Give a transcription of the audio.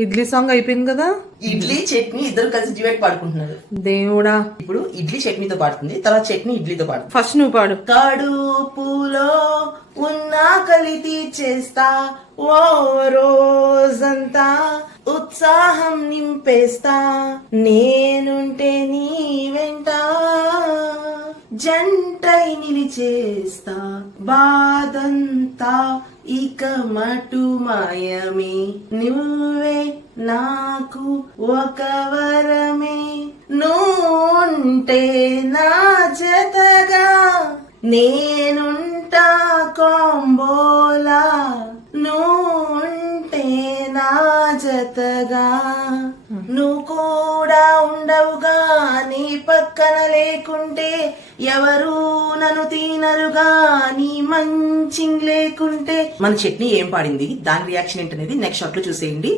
Idli song అయిపోయింది కదా. ఇడ్లీ చట్నీ ఇద్దరు కలిసి డ్యూయట్ పాడుకుంటున్నారు. దేవుడా, ఇప్పుడు ఇడ్లీ చట్నీతో పాడుతుంది, తర్వాత చట్నీ ఇడ్లీతో పాడుతుంది. ఫస్ట్ నువ్వు పాడు. కడుపులో ఉన్న కలితి చేస్తా, ఓ రోజంతా ఉత్సాహం నింపేస్తా, నేనుంటే నీ వెంట జంటై నిలిచేస్తా, బాధంతా ఇక మటు మాయమే, నువ్వే నాకు ఒక వరమే, నువ్వుంటే నా జతగా నేనుంటా కాంబోలా, నువ్వుంటే నా జతగా, నువ్వు కూడా ఉండవుగా, నీ పక్కన లేకుంటే ఎవరు నన్ను తినరుగా, నీ మంచి లేకుంటే. మన చట్నీ ఏం పాడింది, దాని రియాక్షన్ ఏంటనేది నెక్స్ట్ షాట్ లో చూసేయండి.